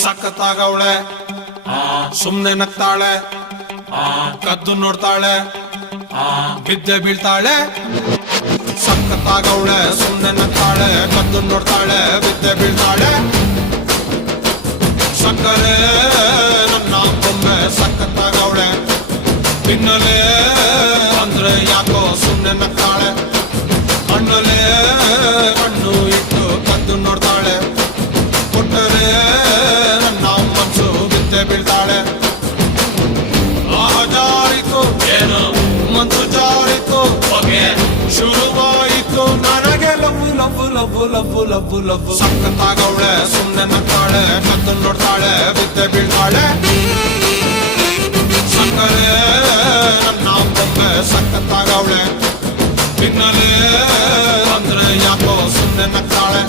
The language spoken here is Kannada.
ಸಖತ್ತಾಗವಳೆ ಸುಮ್ನೆ ನಗ್ತಾಳೆ ಕದ್ದು ನೋಡ್ತಾಳೆ ಬಿದ್ದೆ ಬೀಳ್ತಾಳೆ ಸಖತ್ತಾಗವಳೆ ಸುಮ್ನೆ ನಗ್ತಾಳೆ ಕದ್ದು ನೋಡ್ತಾಳೆ ಬಿದ್ದೆ ಬೀಳ್ತಾಳೆ ಸಕ್ಕರೆ ನನ್ನ ಬೊಮ್ಮೆ ಸಖತ್ತಾಗವಳೆ ತಿನ್ನಲೆ ಅಂದ್ರೆ ಯಾಕೋ ಸುಮ್ನೆ ನಗ್ತಾಳೆ ಕಣ್ಣಲೆ ಕಣ್ಣು ಇಟ್ಟು ಕದ್ದು ನೋಡ್ತಾಳೆ ಕೊಟ್ಟರೆ ನನ್ನ ಮನಸ್ಸು ಬಿದ್ದೆ ಬೀಳ್ತಾಳೆ ಆಹ ಜಾರಿತು ಏನು ಮನಸ್ಸು ಜಾರಿತು ಹೊಗೆ ಶುರುವಾಯಿತು ನನಗೆ love love love love love love ಸಖತ್ತಾಗವಳೆ ಸುಮ್ನೆ ನಗ್ತಾಳೆ ಕದ್ದು ನೋಡ್ತಾಳೆ ಬಿದ್ದೆ ಬೀಳ್ತಾಳೆ ಸಕ್ಕರೆ ನನ್ನ ಬೊಮ್ಮೆ ಸಖತ್ತಾಗವಳೆ ತಿನ್ನಲೆ ಅಂದ್ರೆ ಯಾಕೋ ಸುಮ್ನೆ ನಗ್ತಾಳೆ